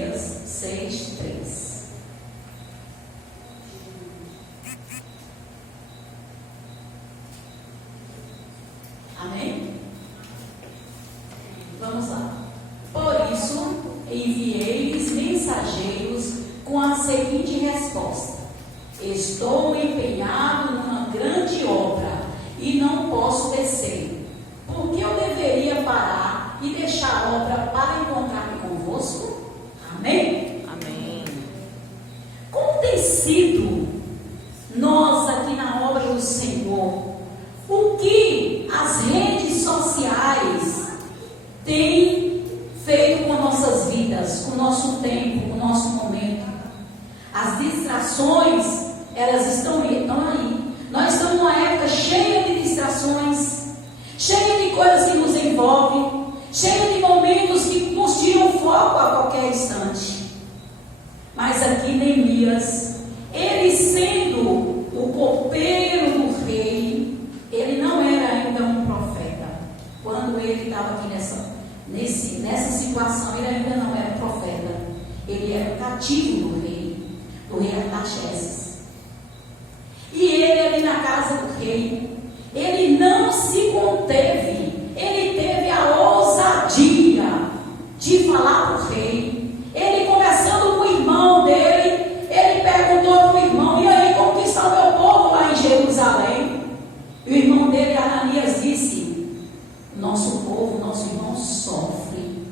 Neemias 6:3. Amém? Vamos lá. Por isso, enviei-lhes mensageiros com a seguinte resposta: estou empenhado numa grande obra e não posso descer. Por que eu deveria parar e deixar a obra para encontrar-me convosco? Amém? Amém. Como tem sido nós aqui na obra do Senhor? O que as redes sociais têm feito com nossas vidas, com o nosso tempo, com o nosso momento? As distrações, elas estão aí. Nós estamos numa época cheia de distrações, cheia de coisas que nos envolvem, cheia de momentos que nos tiram foco a qualquer instante. Mas aqui Neemias, ele sendo o copeiro do rei, ele não era ainda um profeta. Quando ele estava aqui nessa situação, ele ainda não era profeta. Ele era cativo do rei Artaxerxes. E ele ali na casa do rei, ele não se conteve, ele teve a ousadia de falar para o rei. Ele, conversando com o irmão dele, ele perguntou para o irmão: e aí, como que está o meu povo lá em Jerusalém? E o irmão dele, Ananias, disse: nosso povo, nosso irmão sofre,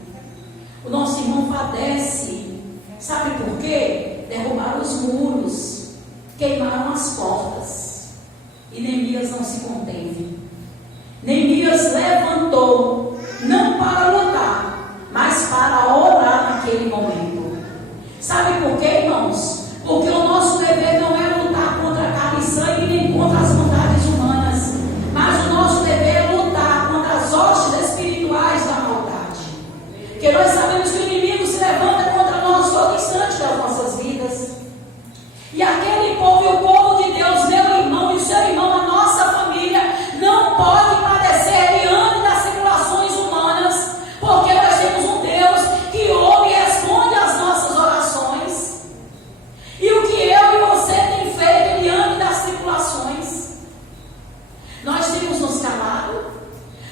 o nosso irmão padece. Sabe por quê? Derrubaram os muros, queimaram as portas. E Neemias não se conteve. Neemias levantou, não para lutar, mas para orar naquele momento. Sabe por quê, irmãos? Porque o nosso dever não é lutar contra carne e sangue, nem contra as vontades humanas, mas o nosso dever é lutar contra as hostes espirituais da maldade. Porque nós sabemos que o inimigo se levanta contra nós todo instante das nossas vidas. E aquele povo, e o povo de Deus, meu irmão e o seu irmão, a nossa família, não pode padecer diante das tribulações humanas, porque nós temos um Deus que ouve e responde às nossas orações. E o que eu e você tem feito diante das tribulações? Nós temos nos calado,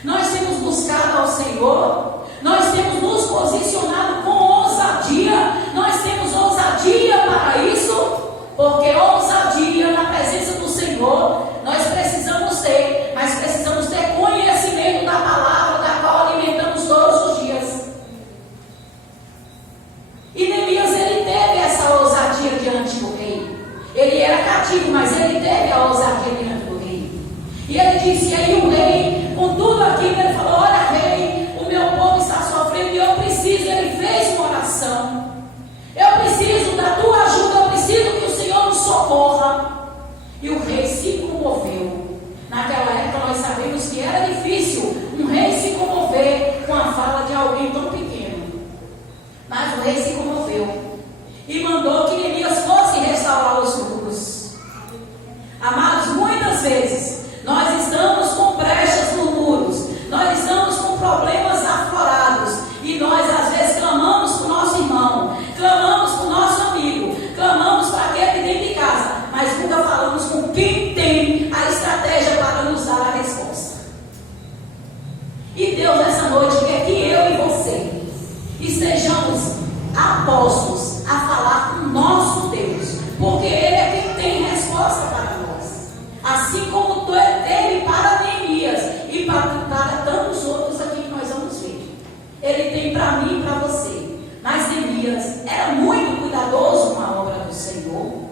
nós temos buscado ao Senhor, nós temos nos posicionado com ousadia, nós temos ousadia para isso. Porque ousadia na presença do Senhor nós precisamos ter, mas precisamos ter conhecimento da palavra da qual alimentamos todos os dias. E Neemias, ele teve essa ousadia diante do rei. Ele era cativo, mas ele teve a ousadia diante do rei. E ele disse: e aí o rei, com tudo aquilo, ele falou: olha, rei, o meu povo está sofrendo e eu preciso. Ele fez uma oração: eu preciso da tua ajuda, eu preciso que o Senhor nos socorra. E o rei se comoveu. Naquela época nós sabemos que era difícil um rei se comover com a fala de alguém tão pequeno. Mas o rei se comoveu e mandou que Neemias fosse restaurar os muros. Amados, muitas vezes nós estamos com brechas nos muros, nós estamos com problemas aflorados, e nós às vezes clamamos para o nosso irmão, clamamos para o nosso amigo, clamamos para aquele que dentro de casa, mas nunca falamos com quem tem a estratégia para nos dar a resposta. E Deus nessa noite quer que eu e você estejamos apostos a falar com o nosso Deus, porque Ele é quem tem resposta para nós, assim como teve para Neemias e para tantos outros aqui que nós vamos ver. Ele tem para mim e para você. Mas Neemias era muito cuidadoso com a obra do Senhor.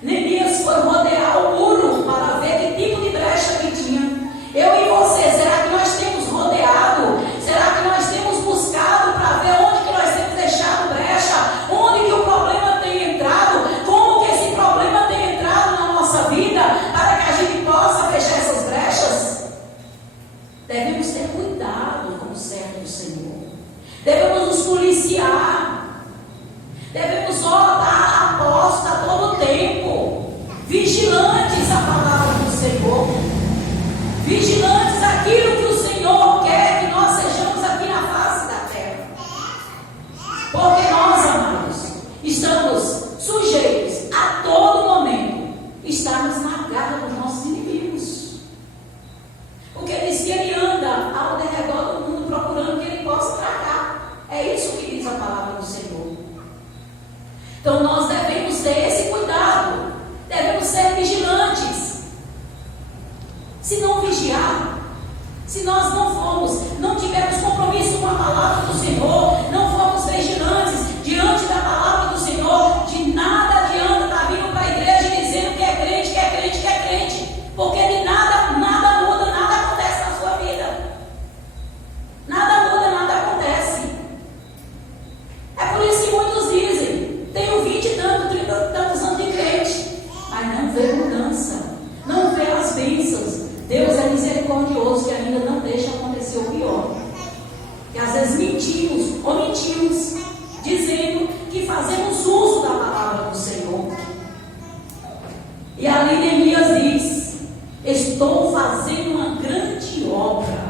Neemias foi rodear o muro para ver que tipo de brecha que tinha. Eu e você, será que nós temos rodeado? Será que nós temos buscado para ver onde que nós temos deixado brecha? Onde que o problema tem entrado? Como que esse problema tem entrado na nossa vida para que a gente possa fechar essas brechas? Devemos ter cuidado com o servo do Senhor. Devemos nos policiar. Devemos estar a posta a todo tempo, vigilantes à palavra do Senhor, vigilantes àquilo que o Senhor quer que nós sejamos aqui na face da terra. Porque nós se não vigiar, se nós não tivermos compromisso com a palavra do Senhor, não formos vigilantes diante da palavra do Senhor, de nada adianta estar vindo para a igreja dizendo que é crente, que é crente, que é crente, porque de nada muda, nada acontece na sua vida. Nada muda, nada acontece. É por isso que muitos dizem: tenho 20 e tantos, 30 e tantos anos de crente, mas não vê mudança, não vê as bênçãos. Deus é misericordioso, que ainda não deixa acontecer o pior. Que às vezes omitimos, dizendo que fazemos uso da palavra do Senhor. E ali Neemias diz: estou fazendo uma grande obra.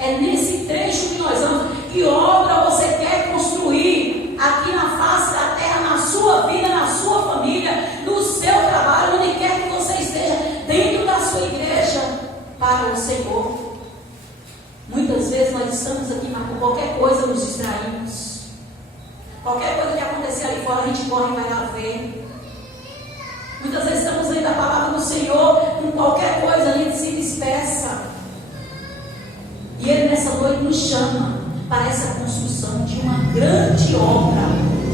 É nesse trecho que nós vamos. Que obra você quer construir aqui na face da terra, na sua vida, na sua família, no seu trabalho, onde quer que você esteja, dentro da sua igreja, para o Senhor? Muitas vezes nós estamos aqui, mas por qualquer coisa nos distraímos. Qualquer coisa que acontecer ali fora, a gente corre e vai lá ver. Muitas vezes estamos lendo a palavra do Senhor, com qualquer coisa a gente se dispersa. E Ele nessa noite nos chama para essa construção de uma grande obra,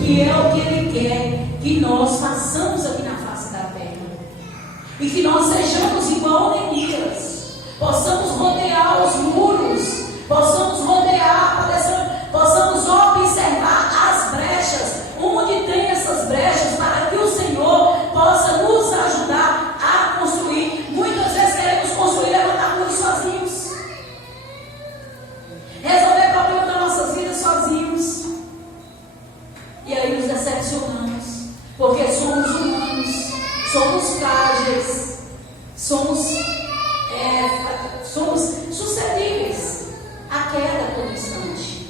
que é o que Ele quer que nós façamos aqui na face da terra. E que nós sejamos igual a Neemias, possamos rodear os muros, possamos rodear, possamos observar as brechas, onde tem essas brechas, para que o Senhor possa nos ajudar a construir. Muitas vezes queremos construir, levantar muros sozinhos, resolver problemas das nossas vidas sozinhos, e aí nos decepcionamos, porque somos humanos, somos frágeis, somos suscetíveis à queda a todo instante.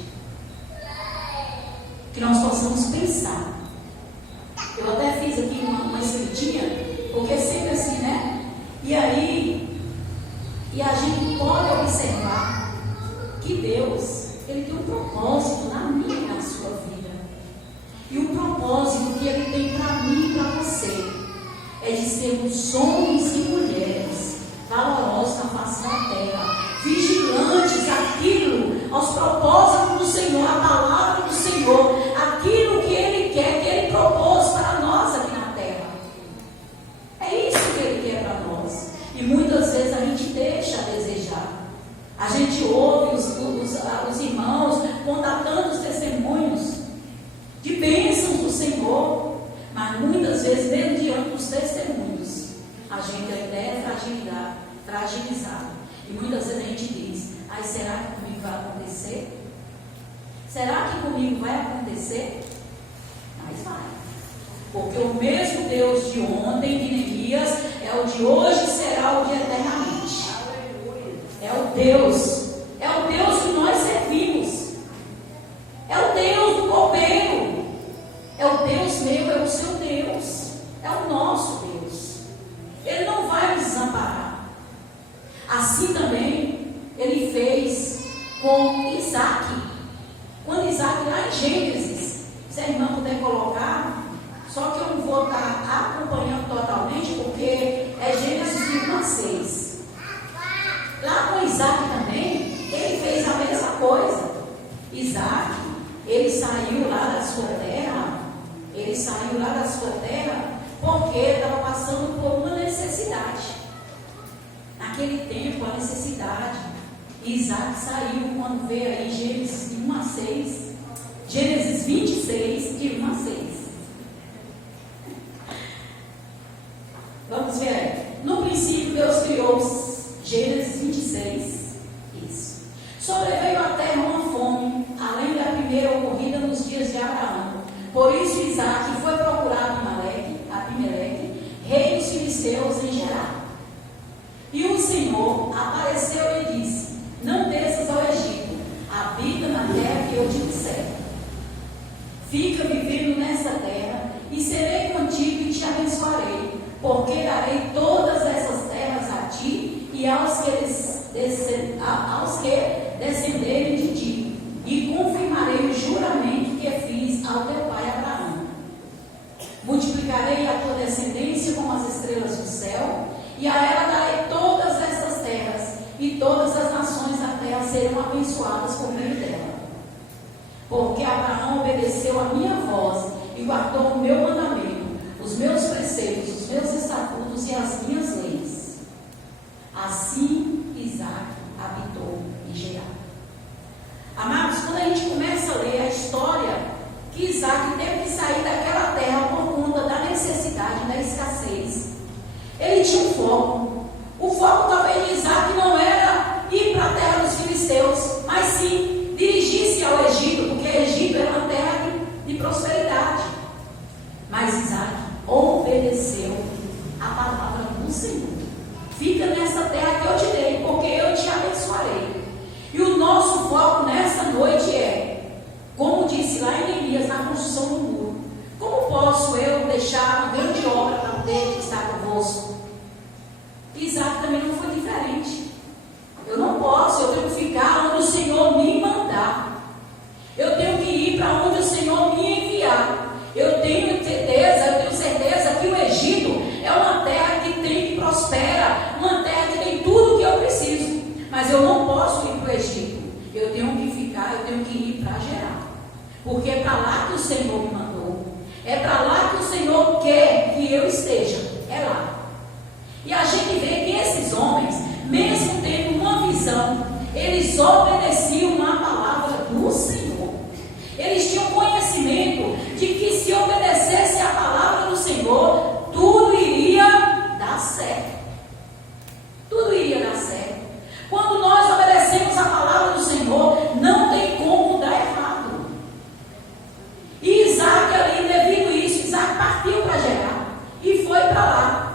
Que nós possamos pensar. Eu até fiz aqui uma escritinha, porque é sempre assim, né? E a gente pode observar que Deus, Ele tem um propósito na minha e na sua vida. E o propósito que Ele tem para mim e para você é de sermos homens e mulheres valorosos na face da terra, vigilantes aos propósitos do Senhor, a palavra do Senhor, aquilo que Ele quer, que Ele propôs para nós aqui na terra. É isso que Ele quer para nós. E muitas vezes a gente deixa a desejar. A gente ouve os irmãos contar tantos testemunhos de bênçãos do Senhor, mas muitas vezes, mesmo diante dos testemunhos, a gente ainda é fragilizado. E muitas vezes a gente diz: ai, será que comigo vai acontecer? Será que comigo vai acontecer? Mas vai. Porque o mesmo Deus de ontem, de Neemias, é o de hoje e será o de eternamente. É o Deus que nós servimos. É o Deus do copeiro. É o Deus meu, é o seu Deus. É o nosso Deus. Ele não vai nos desamparar. Assim também Ele fez com Isaac. Quando Isaac, lá em Gênesis, se a irmã puder colocar, só que eu não vou estar acompanhando totalmente, porque é Gênesis de 1 a 6. Lá com Isaac também, ele fez a mesma coisa. Isaac, ele saiu lá da sua terra, porque estava passando por uma necessidade. Naquele tempo, a necessidade. Isaac saiu quando veio aí Gênesis de 1 a 6, Gênesis 26, de 1 a 6. Vamos ver aí. No princípio, Deus criou Gênesis 26. Isso. Sobreveio à terra uma fome, além da primeira ocorrida nos dias de Abraão. Por isso Isaac foi procurar Abimeleque, rei dos filisteus, em Gerar. E o Senhor apareceu e lhe disse: não desças ao Egito, habita na terra que eu te disser. Fica vivendo nesta terra, e serei contigo e te abençoarei, porque darei todas essas terras a ti e aos que descenderem de ti. serão abençoadas por meio dela. Porque Abraão obedeceu a minha voz e guardou o meu mandamento, os meus preceitos, os meus estatutos e as minhas leis. Assim Isaac habitou em Gerar. Amados, quando a gente começa a ler a história que Isaac teve que sair daquela terra por conta da necessidade, da escassez, ele tinha um foco. O foco talvez de Isaac não era ir para a terra dos filisteus, mas sim dirigir-se ao Egito, porque o Egito era uma terra de prosperidade. Mas Isaac obedeceu a palavra do Senhor. Fica nessa terra que eu te dei, porque eu te abençoarei. E o nosso foco nessa noite é, como disse lá em Neemias, na construção do muro. Como posso eu deixar uma grande obra para poder estar convosco? Isaac também não foi diferente. Eu não posso, eu tenho que ficar onde o Senhor me mandar. Eu tenho que ir para onde o Senhor me enviar. Eu tenho certeza que o Egito é uma terra que prospera, uma terra que tem tudo o que eu preciso. Mas eu não posso ir para o Egito. Eu tenho que ficar, eu tenho que ir para Gerar. Porque é para lá que o Senhor me mandou. É para lá que o Senhor quer que eu esteja. É lá. E a gente vê que esses homens, mesmo tendo uma visão, eles obedeciam a palavra do Senhor. Eles tinham conhecimento de que se obedecesse a palavra do Senhor, tudo iria dar certo. Tudo iria dar certo. Quando nós obedecemos a palavra do Senhor, não tem como dar errado. E Isaac ali, devido a isso, Isaac partiu para Gerar e foi para lá.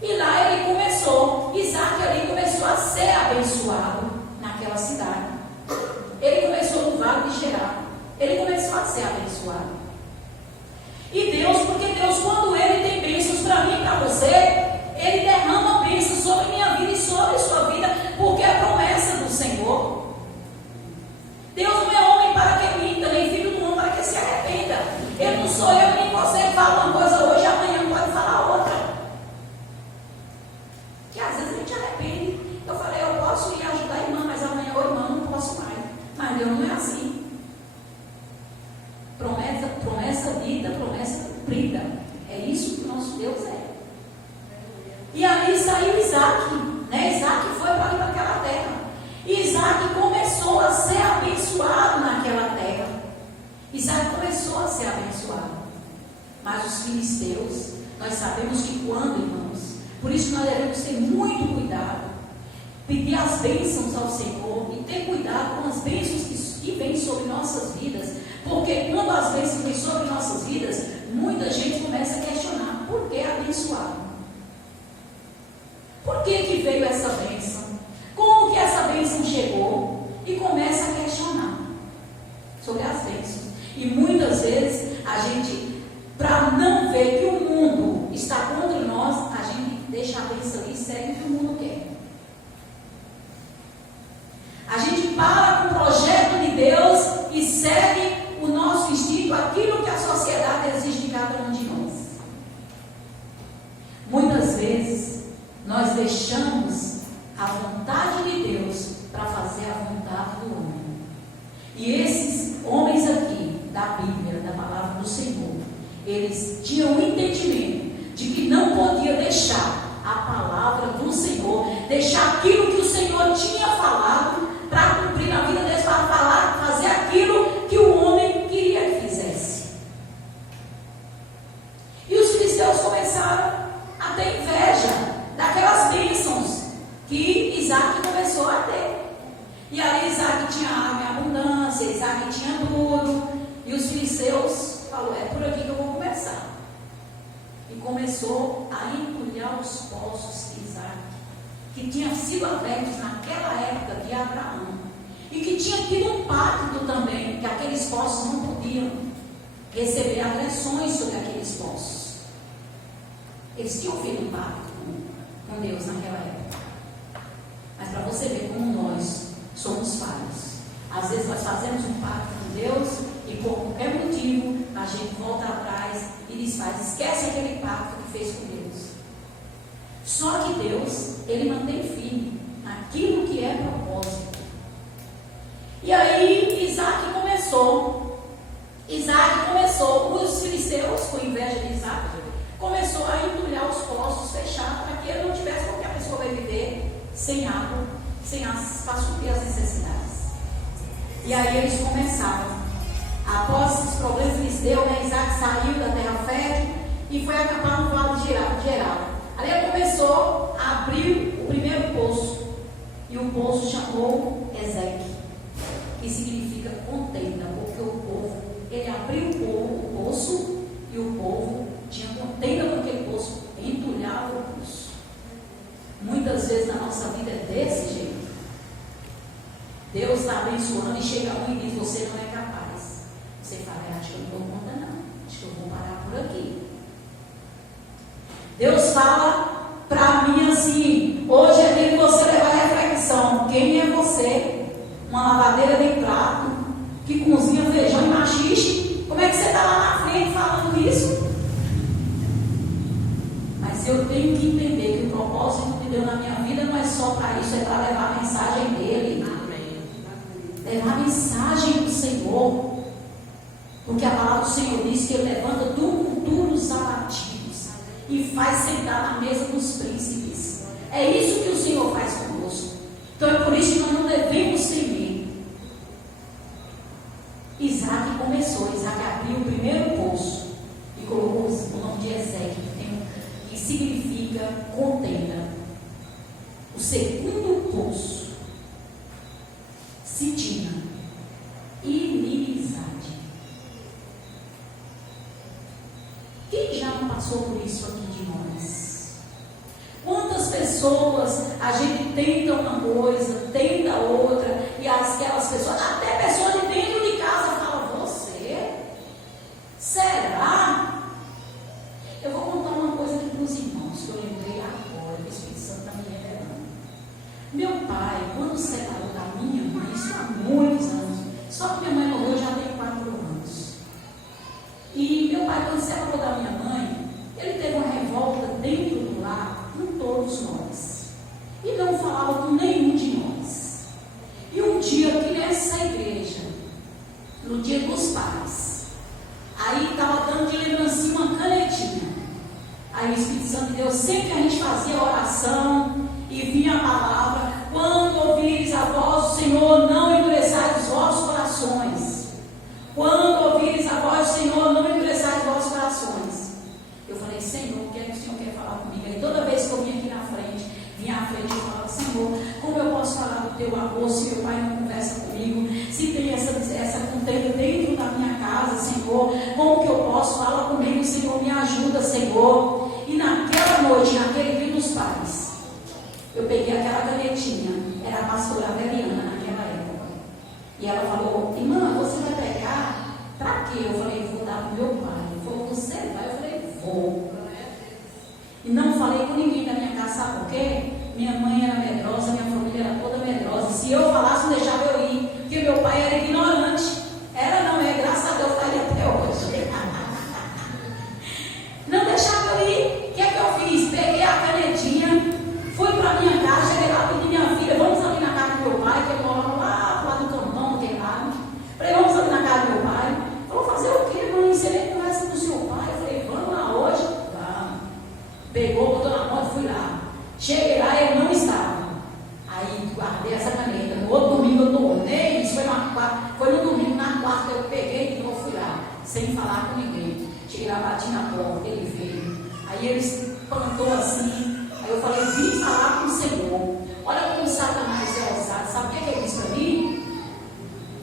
E lá ele começou, Isaac ali começou a ser abençoado naquela cidade. Ele começou no vale de Gerar. Ele começou a ser abençoado. E Deus, porque Deus, quando Ele tem bênçãos para mim e para você, Ele derrama bênçãos sobre minha vida e sobre sua vida, porque é a promessa do Senhor. Deus não é homem para que minta, nem filho do homem para que se arrependa. Eu não sou eu nem você que fala uma coisa hoje e amanhã não pode falar outra. Que às vezes a gente arrepende. Eu falei, eu posso ir ajudar a irmã, mas amanhã, irmã, não posso mais. Mas Deus não é assim. Promessa dita, promessa cumprida. É isso que o nosso Deus é. E ali saiu Isaac, né? Isaac foi para ali para aquela terra. E Isaac começou a ser abençoado naquela terra. Isaac começou a ser abençoado. Mas os filisteus, nós sabemos que quando, irmãos, por isso nós devemos ter muito cuidado, pedir as bênçãos ao Senhor e ter cuidado com as bênçãos que vêm sobre nossas vidas. Porque quando as bênçãos vêm sobre nossas vidas, muita gente começa a questionar: por que abençoado? Por que veio essa bênção? Como que essa bênção chegou? E começa a questionar sobre as bênçãos. E muitas vezes a gente, para não ver que o mundo está contra nós, a gente deixa a bênção ali e segue o que o mundo quer. A gente para com o projeto de Deus e segue o nosso instinto, aquilo que a sociedade exige de cada um de nós. Muitas vezes nós deixamos a vontade de Deus para fazer a vontade do homem. E esses homens aqui da Bíblia, da palavra do Senhor, eles tinham o entendimento de que não podia deixar a palavra do Senhor, deixar aquilo que o Senhor tinha falado para cumprir na vida deles, para falar, fazer aquilo que o homem queria que fizesse. E os filisteus começaram a ter inveja daquelas bênçãos que Isaac começou a ter. E aí Isaac tinha água em abundância, Isaac tinha tudo, e os filisteus falaram: é por aqui que eu vou começar. E começou a entulhar os poços de Isaac, que tinham sido abertos naquela época de Abraão, e que tinha tido um pacto também, que aqueles poços não podiam receber agressões sobre aqueles poços. Eles tinham feito um pacto com Deus naquela época. Mas para você ver como nós somos falhos. Às vezes nós fazemos um pacto com Deus e por qualquer motivo a gente volta atrás e desfaz, esquece aquele pacto que fez com Deus. Só que Deus, Ele mantém firme naquilo que é propósito. E aí Isaac começou, os filisteus, com inveja de Isaac, começou a entulhar os poços, fechar, para que ele não tivesse qualquer pessoa vai viver sem água, para suprir as necessidades. E aí eles começaram. Após esses problemas filisteus, Isaac saiu da terra fértil e foi acampar no vale de Gerar. Ali ele começou a abrir o primeiro poço, e o poço chamou Ezeque, que significa contenda, porque o povo, ele abriu o poço e o povo tinha contenda com aquele poço, entulhava o poço. Muitas vezes na nossa vida é desse jeito. Deus está abençoando e chega um e diz: você não é capaz. Você fala: acho que eu não dou conta não, acho que eu vou parar por aqui. Deus fala para mim assim: hoje é dia de você levar a reflexão. Quem é você? Uma lavadeira de prato que cozinha feijão e machixe? Como é que você está lá na frente falando isso? Mas eu tenho que entender que o propósito de Deus na minha vida não é só para isso, é para levar a mensagem dele. Amém. Levar a mensagem do Senhor. Porque a palavra do Senhor diz que ele levanta duros abatidos e faz sentar na mesa dos príncipes. É isso que o Senhor faz conosco. Então é por isso que nós não devemos temer. Isaac abriu o primeiro poço e colocou o nome de Ezeque, que significa contenda. O segundo poço, Sitina, inimizade. Quem já não passou por isso aqui de nós? Quantas pessoas a gente tenta uma coisa, tenta outra, e aquelas pessoas, até pessoas de dentro de casa, falam: você? Será? Eu vou contar uma coisa aqui para os irmãos, que eu lembrei agora, que o Espírito Santo está me revelando. Meu pai, quando separou da minha mãe, isso há muitos anos, só que minha mãe morreu já tem 4 anos. E meu pai, quando separou da minha mãe, ele teve uma revolta dentro do lar com todos nós. E não falava com nenhum de nós. E um dia aqui nessa igreja, no dia dos pais, aí estava dando de lembrancinha uma canetinha. Aí o Espírito Santo de Deus, sempre que a gente fazia oração e vinha a palavra: quando ouvires a voz do Senhor, não endureçais os vossos corações. Quando ouvires a voz do Senhor, não endureçais os vossos corações. Eu falei: Senhor, o que é que o Senhor quer falar comigo? Aí toda vez que eu vinha aqui na frente, eu falava: Senhor, como eu posso falar do teu amor se meu pai não conversa comigo? Se tem essa contenda dentro da minha casa, Senhor, como que eu posso? Fala comigo, Senhor, me ajuda, Senhor. E naquela noite, naquele dia dos pais, eu peguei aquela canetinha, era a pastora Veriana naquela época, e ela falou: irmã, você vai pegar? Para quê? Eu falei: vou dar para o meu pai. Ele falou: você vai? Eu falei: vou. E não falei com ninguém da minha casa, sabe por quê? Minha mãe era medrosa, minha família era toda medrosa. Se eu falasse, não deixava eu ir, porque meu pai era ignorante. Era, não é, graças a Deus está aí até hoje. Não deixava eu ir. O que é que eu fiz? Peguei a canetinha, fui para minha casa, cheguei lá, pedi minha filha: vamos ali na casa do meu pai, que ele morava lá do campão, do queimado. Falei: vamos ali na casa do meu pai. Falou: fazer o quê, mãe? Você nem conversa com o seu pai? Eu falei: vamos lá hoje? Vamos. Pegou, botou na moto, fui lá. Cheguei lá e ele não estava. Aí guardei essa caneta. No outro domingo eu tornei, isso foi no domingo, na quarta eu peguei e não fui lá, sem falar com ninguém. Cheguei lá, bati na porta, ele veio. Aí ele espantou assim. Aí eu falei: vim falar com o Senhor. Olha como Satanás é ousado. Sabe o que ele disse para mim?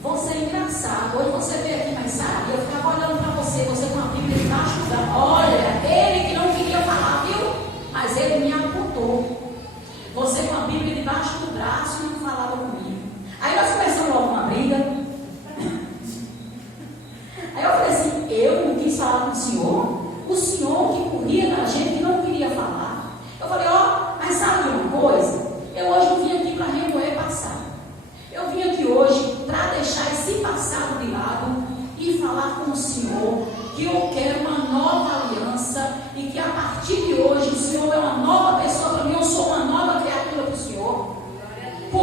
Você é engraçado. Hoje você veio aqui, mas sabe, eu ficava olhando para você com a Bíblia debaixo da. Olha, ele que não queria falar, viu? Mas ele me apontou. Você com a Bíblia debaixo do braço e não falava comigo. Aí nós começamos logo uma briga. Aí eu falei assim: eu não quis falar com o Senhor que corria da gente que não queria falar. Eu falei: mas sabe uma coisa? Eu hoje não vim aqui para remoer passado. Eu vim aqui hoje para deixar esse passado de lado e falar com o Senhor que eu quero uma nova aliança e que a partir de hoje o Senhor é uma nova pessoa para mim, eu sou uma nova criatura para o Senhor. Por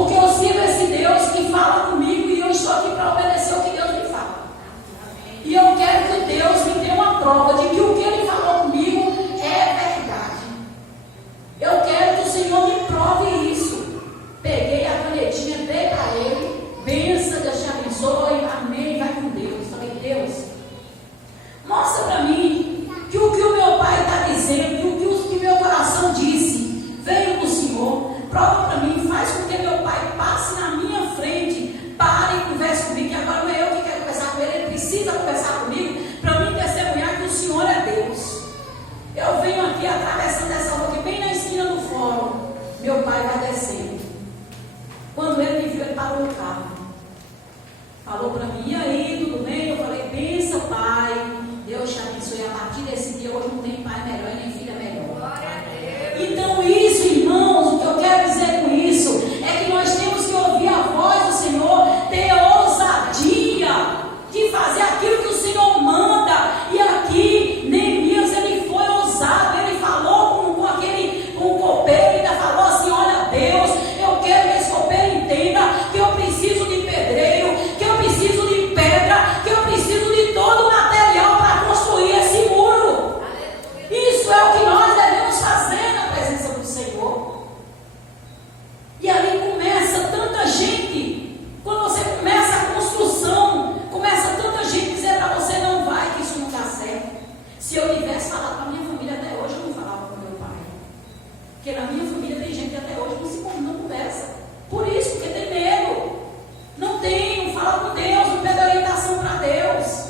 prova para mim, faz com que meu pai passe na minha frente, pare e converse comigo, que agora não é eu que quero conversar com ele, ele precisa conversar comigo para mim testemunhar que o Senhor é Deus. Eu venho aqui atravessando essa rua aqui, bem na esquina do fórum, meu pai vai descendo. Quando ele me viu, ele parou o carro, falou para mim, e aí, tudo bem? Eu falei, benção, pai, Deus te abençoe. A partir desse dia, hoje não tem pai melhor e nem filha melhor. Então isso, irmãos, o que eu quero dizer com isso é que nós temos que ouvir a voz do Senhor, ter ousadia de fazer aquilo que o Senhor manda. E aqui, Neemias, ele foi ousado, ele falou com o copeiro, ele ainda falou assim, olha Deus, eu quero que esse copeiro entenda que eu preciso de pedreiro, que eu preciso de pedra, que eu preciso de todo o material para construir esse muro. Isso é o que nós devemos fazer na presença do Senhor. E ali começa tanta gente, quando você começa a construção, começa tanta gente dizer para você, não vai, que isso não dá certo. Se eu tivesse falado para a minha família até hoje, eu não falava com meu pai. Porque na minha família tem gente que até hoje não conversa. Por isso, porque tem medo. Não fala com Deus, não pede orientação para Deus.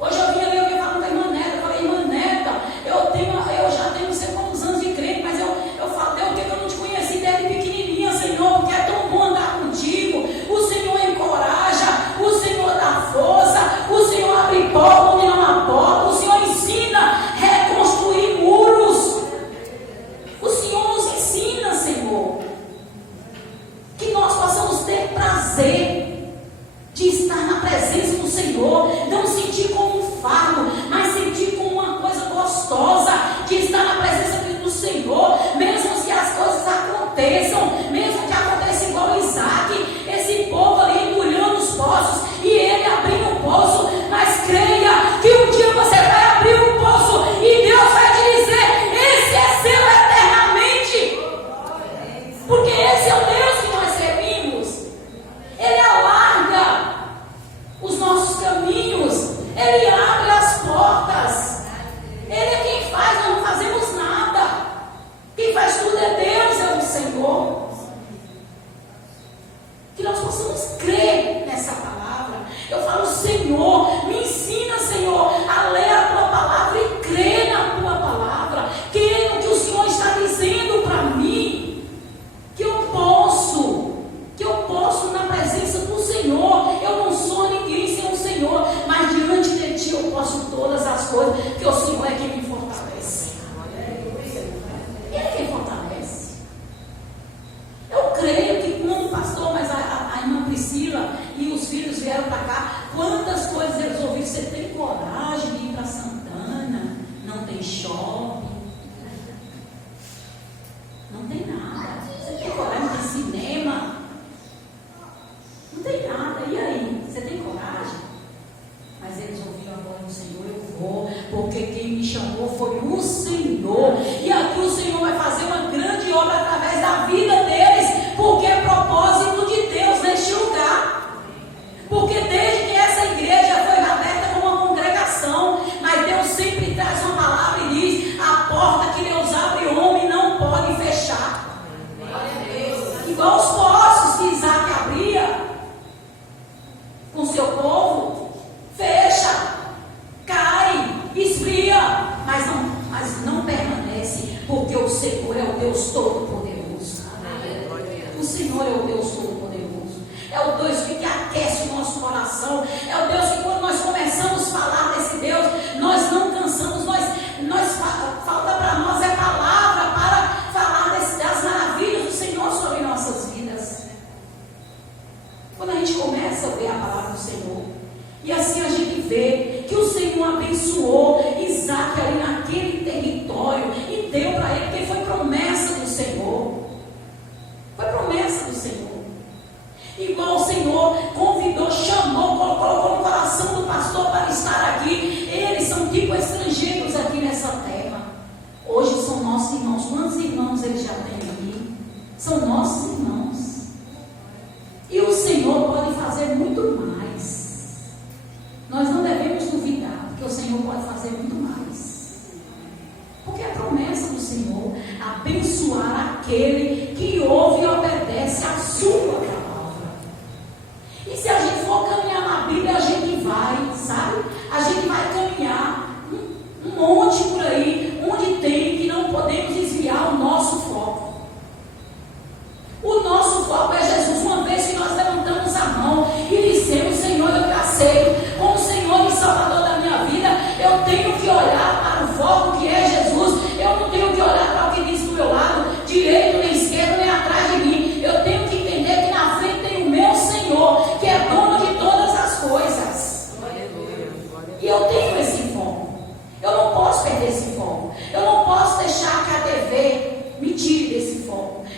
Hoje eu vim ali, eu falando com a irmã Neta, eu falei, irmã Neta, eu já tenho não sei quantos anos de crente, mas eu falo, Deus, que eu não te conheci desde pequenininha, Senhor, porque é tão bom andar contigo. O Senhor encoraja, o Senhor dá força, o Senhor abre porta onde não há porta, o Senhor ensina a reconstruir muros. O Senhor nos ensina, Senhor, que nós possamos ter prazer de estar na presença do Senhor, não sentir como um fardo, mas sentir como uma coisa gostosa de estar na presença do Senhor, mesmo que as coisas aconteçam, mesmo que aconteça igual Isaac, esse povo ali embrulhando os poços e ele abrindo um poço, mas creia que um dia você vai abrir um poço e Deus vai te dizer, esse é seu eternamente, porque esse é o Deus que nós servimos. Ele alarga os nossos caminhos, Ele abre as portas, Ele é quem faz, nós não fazemos nada. Quem faz tudo é Deus, é o Senhor. Que nós possamos crer nessa palavra. Eu falo, Senhor, me ensina, Senhor, a ler a Tua palavra e crer na Tua palavra, crer no que o Senhor está dizendo para mim, que eu posso na presença do Senhor. Eu não sou ninguém sem o Senhor, mas diante de Ti eu posso todas as coisas, que o Senhor é quem me fortalece. Ele é quem fortalece. Eu creio que quando o pastor, mas a irmã Priscila e os filhos vieram para cá, quantas coisas eles ouviram. Você tem coragem de ir para Santana? Não tem shopping, não tem nada. Você tem coragem de cinema? Não tem nada. E aí? Você tem coragem? Mas eles ouviram a voz do Senhor, eu vou, porque quem me chamou foi o Senhor. E aqui o Senhor vai fazer uma grande obra através da vida deles, porque é propósito de Deus neste lugar. Porque desde que essa igreja foi aberta como uma congregação, mas Deus sempre traz uma palavra e diz, a porta que Deus abre, o homem não pode fechar. Igual os poços que Isaac abria com seu povo, fecha, cai, esfria, mas não permanece, porque o Senhor é o Deus Todo-Poderoso. O Senhor é o Deus Todo-Poderoso, é o Deus que aquece o nosso coração, é o Deus que quando nós começamos a falar desse Deus, nós não cansamos, falta para nós é palavra para falar das maravilhas do Senhor sobre nossas vidas. Quando a gente começa a ver a palavra do Senhor, e assim a gente vê que o Senhor abençoou Isaac ali naquele território e deu para ele, porque foi promessa do Senhor. Foi promessa do Senhor. Igual o Senhor convidou, chamou, colocou no coração do pastor para estar aqui. Eles são tipo estrangeiros aqui nessa terra. Hoje são nossos irmãos. Quantos irmãos eles já têm aqui? São nossos irmãos. E o Senhor pode fazer muito mais. Nós não devemos duvidar, porque o Senhor pode fazer muito mais. Porque a promessa do Senhor, abençoar aquele que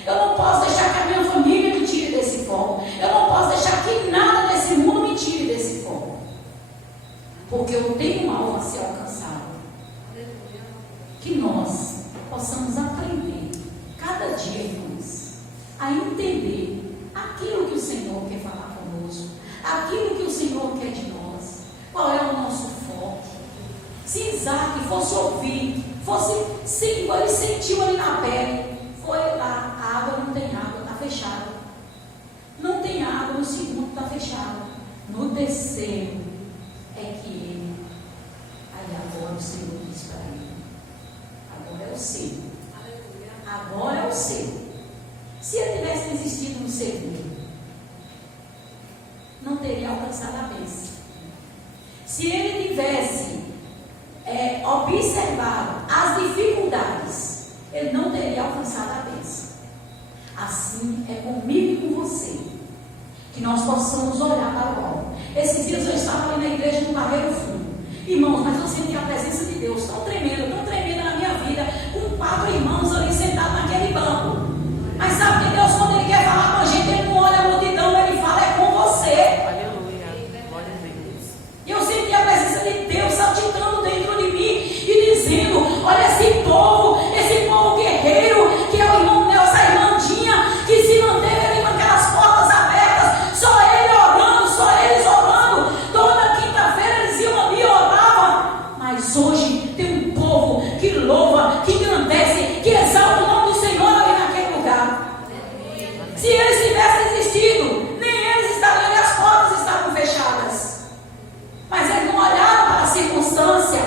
Eu não posso deixar que a minha família me tire desse foco. Eu não posso deixar que nada desse mundo me tire desse foco. Porque eu tenho um alvo a ser alcançado. Que nós possamos aprender, cada dia, irmãos, a entender aquilo que o Senhor quer falar conosco, aquilo que o Senhor quer de nós, qual é o nosso foco. Se Isaac fosse ouvir, sim, ele sentiu ali na pele, foi lá, a água não tem água, está fechada. Não tem água, no segundo está fechado. No terceiro é que ele, aí agora o Senhor diz para ele, agora é o seu. Agora é o seu. Se ele tivesse desistido no segundo, não teria alcançado a bênção. Se ele tivesse observado as dificuldades, ele não teria alcançado a bênção. Assim é comigo e com você, que nós possamos olhar para o alto. Esses dias eu estava ali na igreja no Barreiro Fundo, irmãos, mas eu senti a presença de Deus tão tremenda na minha vida, com 4 irmãos ali sentados naquele banco. Mas sabe que Deus, quando Ele quer falar com a gente, Ele não olha a multidão, Ele fala é com você. Aleluia, glória a Deus. E eu senti a presença de Deus saltitando dentro de mim e dizendo, olha esse povo guerreiro, que é o irmão Nelson, a irmã Dinha, que se manteve ali com aquelas portas abertas, só ele orando, só eles orando. Toda quinta-feira eles iam ali e oravam. Mas hoje tem um povo que louva, que engrandece, que exalta o nome do Senhor ali naquele lugar. Se eles tivessem existido, nem eles estariam ali, as portas estavam fechadas. Mas eles não olharam para a circunstância,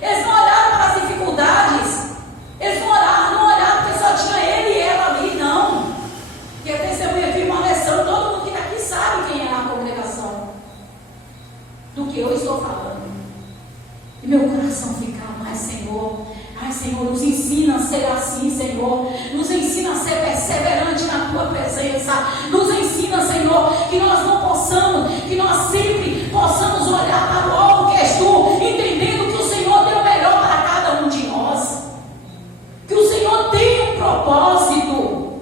eles não olharam para as dificuldades, eles não olharam porque só tinha ele e ela ali, não. E a testemunha aqui, uma lição, todo mundo que está aqui sabe quem é a congregação, do que eu estou falando. E meu coração fica, mas Senhor, ai Senhor, nos ensina a ser assim, Senhor, nos ensina a ser perseverante na Tua presença, nos ensina, Senhor, que nós não possamos, que nós sempre possamos olhar para o alvo que és Tu, entendendo que o Senhor tem o melhor para cada um de nós, que o Senhor tem um propósito,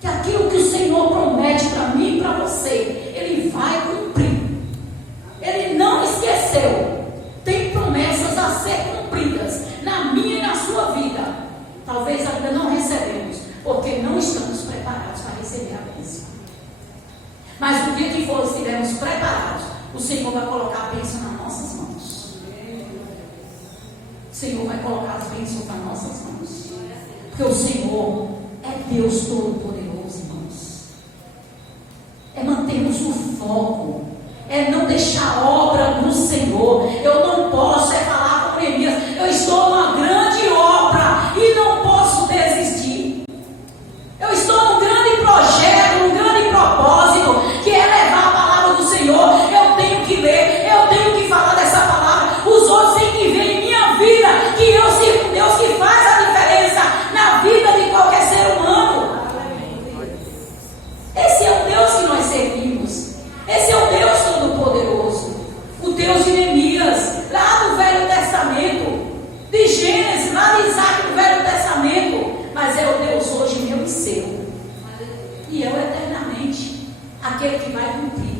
que aquilo que o Senhor promete para mim e para você, Ele vai cumprir. Ele não esqueceu. Tem promessas a ser cumpridas na minha e na sua vida. Talvez ainda não recebemos, porque não estamos preparados para receber a bênção. Mas no dia que for, estivermos preparados, o Senhor vai colocar a bênção nas nossas mãos. O Senhor vai colocar as bênçãos nas nossas mãos. Porque o Senhor é Deus Todo-Poderoso, irmãos. É mantermos o foco, é não deixar a obra do Senhor. Eu não posso falar com Neemias, eu estou numa grande obra e não posso desistir. Eu estou num grande projeto, num grande propósito, que é levar a palavra do Senhor. Eu tenho que ler, eu tenho que falar dessa palavra. Os outros têm que ver em minha vida que eu sirvo um Deus que faz a diferença na vida de qualquer ser humano. Esse é o Deus que nós servimos. Esse é o Deus Todo-Poderoso, o Deus de Neemias, lá do Velho Testamento, de Gênesis, lá de Isaac no Velho Testamento, mas é o Deus hoje meu e seu, e eu eternamente, aquele que vai cumprir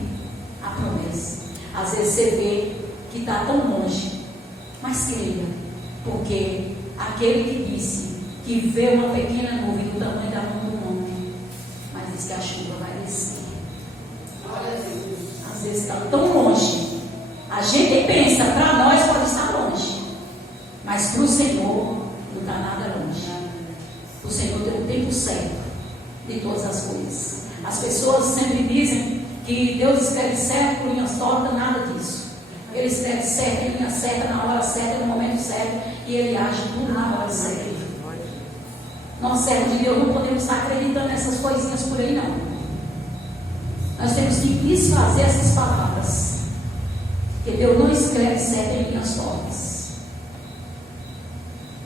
a promessa. Às vezes você vê que está tão longe, mas creia, porque aquele que disse que vê uma pequena nuvem do tamanho da mão do homem, mas diz que a chuva vai descer. Às vezes está tão longe. A gente pensa, para nós pode estar longe, mas para o Senhor não está nada longe. O Senhor tem o tempo certo de todas as coisas. As pessoas sempre dizem que Deus escreve certo por linhas tortas, nada disso. Ele escreve certo em linha certa, na hora certa, no momento certo, e Ele age tudo na hora certa. Nós, servos de Deus, não podemos estar acreditando nessas coisinhas por aí, não. Nós temos que desfazer essas palavras, porque Deus não escreve certo em linhas tortas.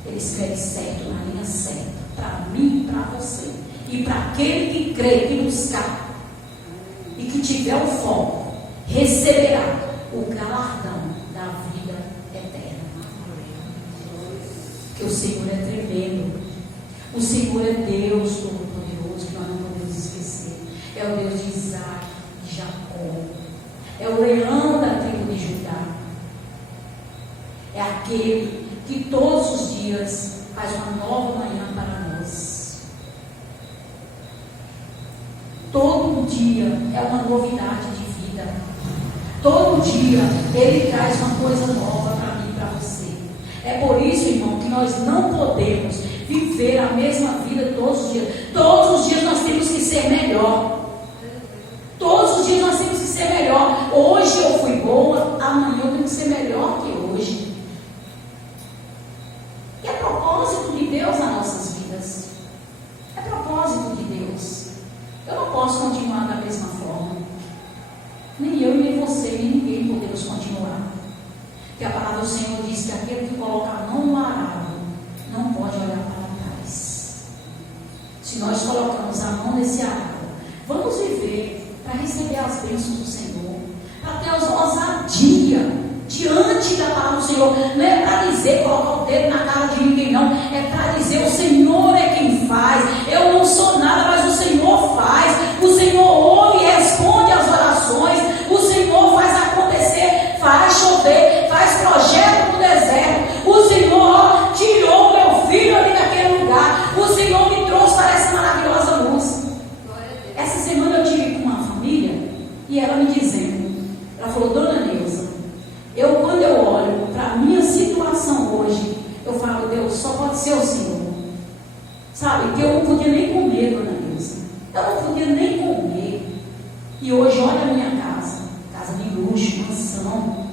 Ele escreve certo na linha certa, para mim e para você, e para aquele que crê, que buscar e que tiver o foco, receberá o galardão da vida eterna. Porque o Senhor é tremendo. O Senhor é Deus Todo-Poderoso, que nós não podemos esquecer. É o Deus de Isaac, de Jacó. É o leão da tribo de Judá. É aquele que todos os dias faz uma nova manhã para nós. Todo dia é uma novidade de vida. Todo dia Ele traz uma coisa nova para mim e para você. É por isso, irmão, que nós não podemos viver a mesma vida todos os dias. Todos os dias nós temos que ser melhor. Todos os dias nós temos que ser melhor. Hoje eu fui boa, amanhã eu tenho que ser melhor que hoje. E é propósito de Deus nas nossas vidas. É propósito de Deus. Eu não posso continuar da mesma forma. Nem eu, nem você, nem ninguém podemos continuar. Porque a palavra do Senhor diz que aquele que coloca a mão no arado não pode olhar para trás. Se nós colocamos a mão nesse arado, vamos viver para receber as bênçãos do Senhor, para ter ousadia diante da palavra do Senhor. Não é para dizer, colocar o dedo na cara de ninguém, não. É para dizer, o Senhor é quem faz. Eu não sou nada, mas o Senhor faz. O Senhor ouve e responde às orações. O Senhor faz acontecer, faz chover, faz projeto no deserto. O Senhor tirou o meu filho ali daquele lugar. O Senhor me trouxe para essa maravilhosa luz. Essa semana eu tive com uma família e ela me dizendo, ela falou, dona Neuza, quando eu olho para a minha situação hoje, eu falo, Deus, só pode ser o Senhor. Sabe, que eu não podia nem comer, dona Neuza. Eu não podia nem comer. E hoje, olha a minha casa. Casa de luxo, mansão.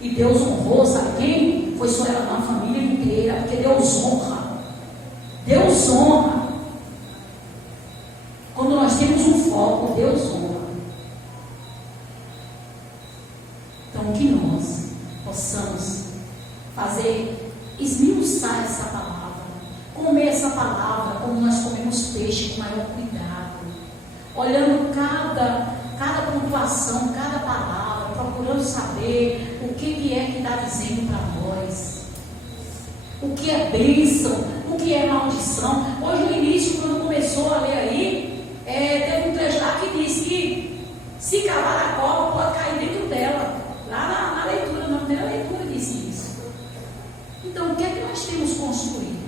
E Deus honrou, sabe quem? Foi só ela, não, a família inteira. Porque Deus honra. Deus honra. Quando nós temos um foco, Deus honra. Então, que nós possamos fazer, esmiuçar essa palavra, comer essa palavra como nós comemos peixe, com maior cuidado, olhando cada pontuação, cada palavra, procurando saber o que é que está dizendo para nós, o que é bênção, o que é maldição. Hoje no início, quando começou a ler aí, teve um trecho lá que diz que se cavar a cobra pode cair dentro dela. Lá na leitura, na primeira leitura disse isso. Então, o que é que nós temos construído?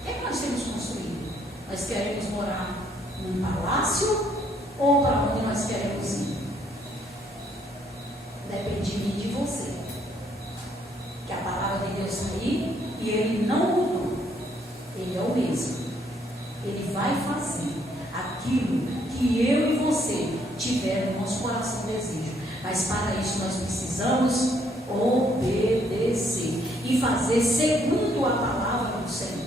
O que é que nós temos construído? Nós queremos morar num palácio ou para onde nós queremos ir? Depende de mim e de você. Que a palavra de Deus está aí e Ele não mudou. Ele é o mesmo. Ele vai fazer aquilo que eu e você tiver no nosso coração desejo. Mas para isso nós precisamos obedecer e fazer segundo a palavra do Senhor.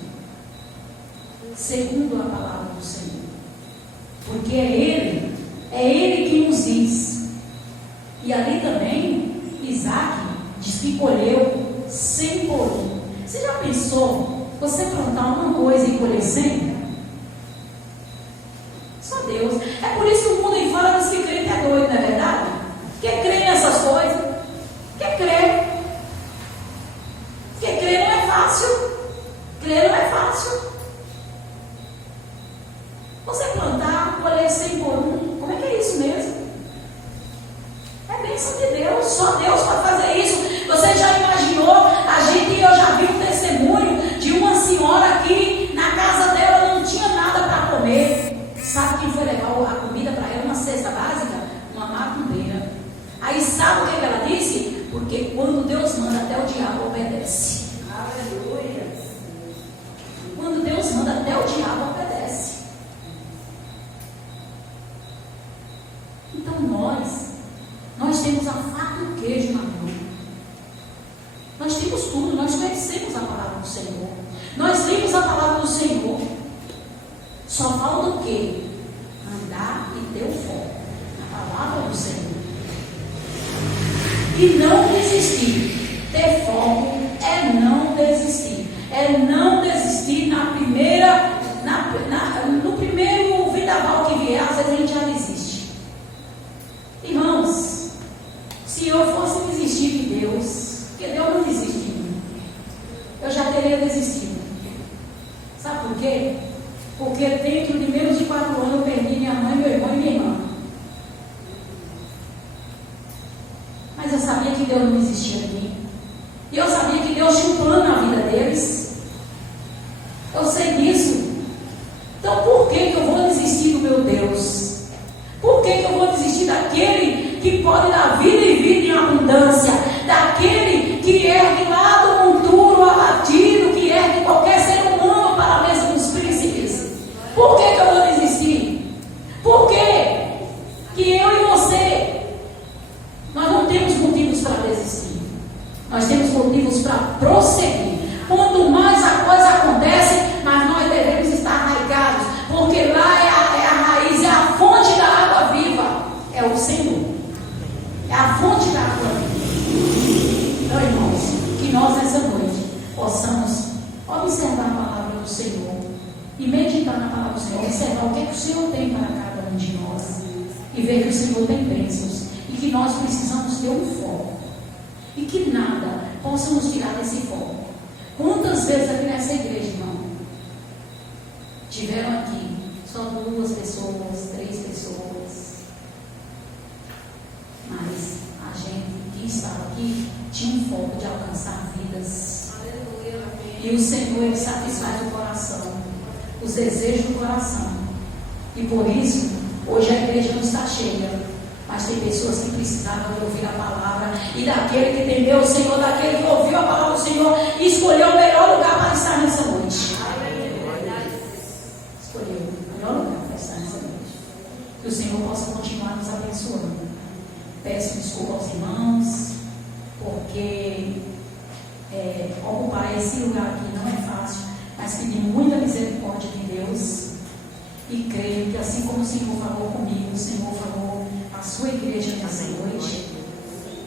Segundo a palavra do Senhor. Porque é Ele que nos diz. E ali também, Isaac diz que colheu 100 por 1. Você já pensou você plantar uma coisa e colher 100? Só Deus. É por isso que o mundo em fora diz que crente é doido, não é verdade? Quer crer nessas coisas? Quer crer? Porque crer não é fácil. Crer não é fácil. Você plantar, colher 100 por 1, como é que é isso mesmo? É bênção de Deus. Só Deus pode fazer isso. Você já imaginou? Eu já vi um testemunho de uma senhora que na casa dela não tinha nada para comer. Sabe quem foi levar a comida para ela? Uma cesta básica? Uma macumbeira. Aí sabe o que ela disse? Porque quando Deus manda, até o diabo obedece. Aleluia. Quando Deus manda, até o diabo obedece. Então nós temos a faca e o queijo na mão. Nós temos tudo, nós conhecemos a palavra do Senhor. Nós lemos a palavra do Senhor. Só falta o quê? Andar e ter o foco na palavra do Senhor. E não desistir. Ter foco é não desistir. É não desistir no primeiro vendaval que vier. Às vezes a gente já desiste. Irmãos, se eu fosse desistir de Deus, porque Deus não desiste de mim, eu já teria desistido. Sabe por quê? Porque dentro de menos de 4 anos eu perdi minha mãe, meu irmão e minha irmã. Mas eu sabia que Deus não existia em mim. E eu sabia que Deus tinha um plano na vida deles. Eu sei disso. Então por que eu vou desistir do meu Deus? Por que eu vou desistir daquele que pode dar vida e vida em abundância? Daquele que ergue lá do monturo abatido, que ergue qualquer ser humano para a mesa dos príncipes? Por que eu vou desistir? Por que eu e você, nós não temos motivos para desistir? Nós temos motivos para prosseguir. Quanto mais a coisa acontece, mas nós devemos estar arraigados, porque lá é a raiz, é a fonte da água viva, é o Senhor, é a fonte da água viva. Então, irmãos, que nós nessa noite possamos observar a palavra do Senhor e meditar na palavra do Senhor, observar o que o Senhor tem para cada um de nós e ver que o Senhor tem bênçãos e que nós precisamos ter um foco e que nada possa nos tirar desse foco. Quantas vezes aqui nessa igreja, irmão, tiveram aqui só 2 pessoas, 3 pessoas, mas a gente que estava aqui tinha um foco de alcançar vidas. Aleluia. E o Senhor, Ele satisfaz o coração, os desejos do coração. E por isso, hoje a igreja não está cheia, mas tem pessoas que precisavam de ouvir a palavra, e daquele que temeu o Senhor, daquele que ouviu a palavra do Senhor e escolheu o melhor lugar para estar nessa noite. Escolheu o melhor lugar para estar nessa noite. Que o Senhor possa continuar nos abençoando. Peço desculpa aos irmãos, porque ocupar esse lugar aqui não é fácil, mas pedir muita misericórdia de Deus. E creio que assim como o Senhor falou comigo, o Senhor falou a sua igreja nessa noite,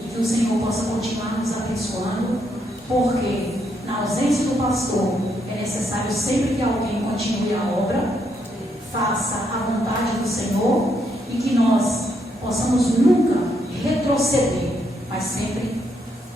e que o Senhor possa continuar nos abençoando, porque na ausência do pastor é necessário sempre que alguém continue a obra, faça a vontade do Senhor, e que nós possamos nunca retroceder, mas sempre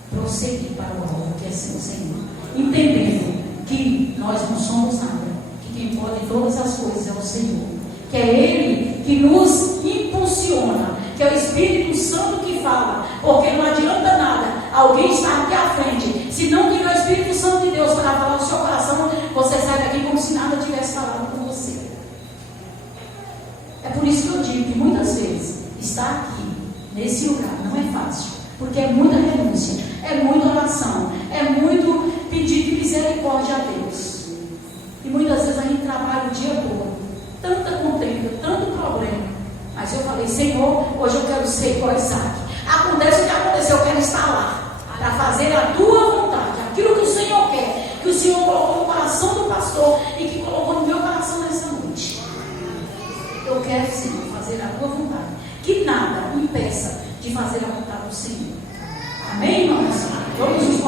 prosseguir para o alvo, que é ser o Senhor, entendendo que nós não somos nada, que quem pode todas as coisas é o Senhor, que é Ele que nos impulsiona, que é o Espírito Santo que fala, porque não adianta nada alguém estar aqui à frente, se não tiver o Espírito Santo de Deus para falar no seu coração, você sai daqui como se nada tivesse falado com você. É por isso que eu digo que muitas vezes estar aqui nesse lugar não é fácil, porque é muita renúncia, é muita oração, é muito pedir de misericórdia a Deus, e muitas vezes a gente trabalha o dia todo, tanta contenda, tanto problema, mas eu falei: Senhor, hoje eu quero ser igual a Isaac. Acontece o que aconteceu, eu quero estar lá para fazer a tua vontade, aquilo que o Senhor quer, que o Senhor colocou no coração do pastor e que colocou no meu coração nessa noite. Eu quero, Senhor, fazer a tua vontade, que nada impeça de fazer a vontade do Senhor. Amém, irmãos? Vamos nos